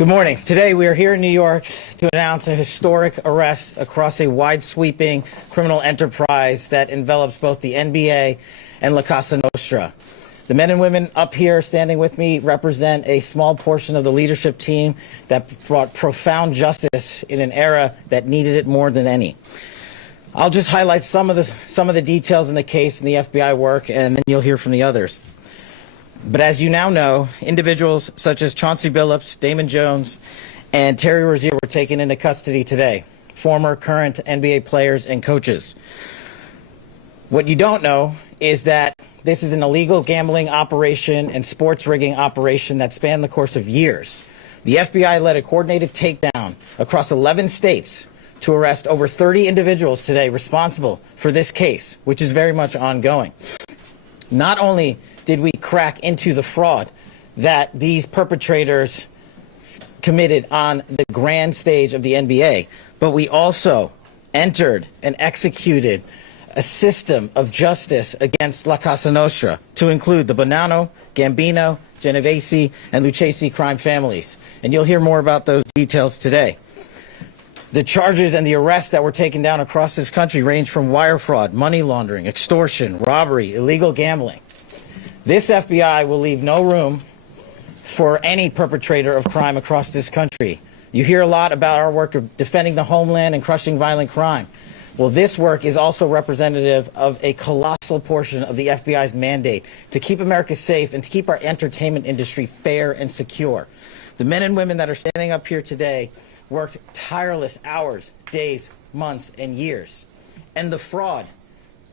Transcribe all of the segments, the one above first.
Good morning. Today we are here in New York to announce a historic arrest across a wide-sweeping criminal enterprise that envelops both the NBA and La Cosa Nostra. The men and women up here standing with me represent a small portion of the leadership team that brought profound justice in an era that needed it more than any. I'll just highlight some of the details in the case and the FBI work, and then you'll hear from the others. But as you now know, individuals such as Chauncey Billups, Damon Jones, and Terry Rozier were taken into custody today, former, current NBA players and coaches. What you don't know is that this is an illegal gambling operation and sports rigging operation that spanned the course of years. The FBI led a coordinated takedown across 11 states to arrest over 30 individuals today responsible for this case, which is very much ongoing. Not only did we crack into the fraud that these perpetrators committed on the grand stage of the NBA, but we also entered and executed a system of justice against La Cosa Nostra to include the Bonanno, Gambino, Genovese, and Lucchese crime families. And you'll hear more about those details today. The charges and the arrests that were taken down across this country range from wire fraud, money laundering, extortion, robbery, illegal gambling. This FBI will leave no room for any perpetrator of crime across this country. You hear a lot about our work of defending the homeland and crushing violent crime. Well, this work is also representative of a colossal portion of the FBI's mandate to keep America safe and to keep our entertainment industry fair and secure. The men and women that are standing up here today worked tireless hours, days, months, and years. And the fraud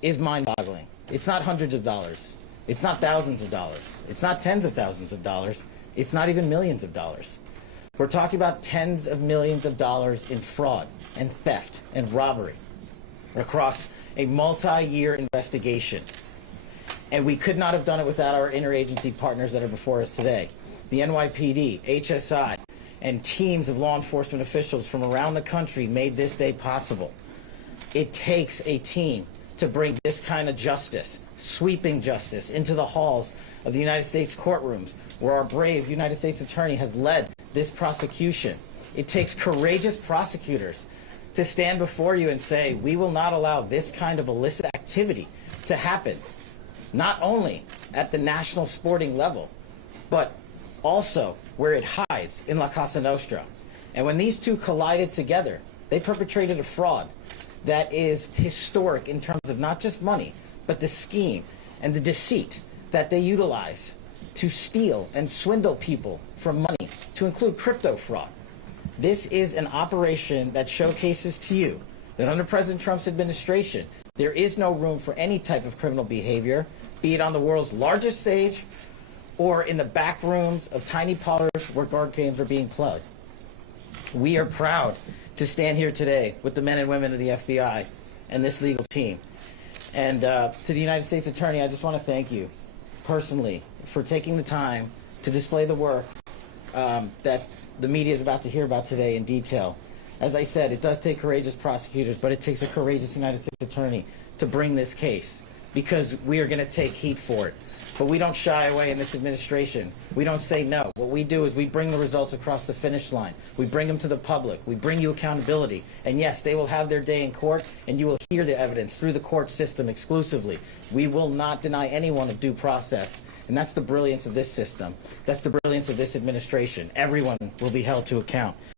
is mind-boggling. It's not hundreds of dollars. It's not thousands of dollars. It's not tens of thousands of dollars. It's not even millions of dollars. We're talking about tens of millions of dollars in fraud and theft and robbery across a multi-year investigation. And we could not have done it without our interagency partners that are before us today. The NYPD, HSI, and teams of law enforcement officials from around the country made this day possible. It takes a team to bring this kind of justice, sweeping justice, into the halls of the United States courtrooms, where our brave United States attorney has led this prosecution. It takes courageous prosecutors to stand before you and say, we will not allow this kind of illicit activity to happen, not only at the national sporting level, but also where it hides in La Cosa Nostra. And when these two collided together, they perpetrated a fraud that is historic in terms of not just money, but the scheme and the deceit that they utilize to steal and swindle people from money, to include crypto fraud. This is an operation that showcases to you that under President Trump's administration, there is no room for any type of criminal behavior, be it on the world's largest stage or in the back rooms of tiny parlors where guard games are being played. We are proud to stand here today with the men and women of the FBI and this legal team. And to the United States Attorney, I just want to thank you personally for taking the time to display the work that the media is about to hear about today in detail. As I said, it does take courageous prosecutors, but it takes a courageous United States Attorney to bring this case, because we are going to take heat for it. But we don't shy away in this administration. We don't say no. What we do is we bring the results across the finish line. We bring them to the public. We bring you accountability. And yes, they will have their day in court, and you will hear the evidence through the court system exclusively. We will not deny anyone of due process. And that's the brilliance of this system. That's the brilliance of this administration. Everyone will be held to account.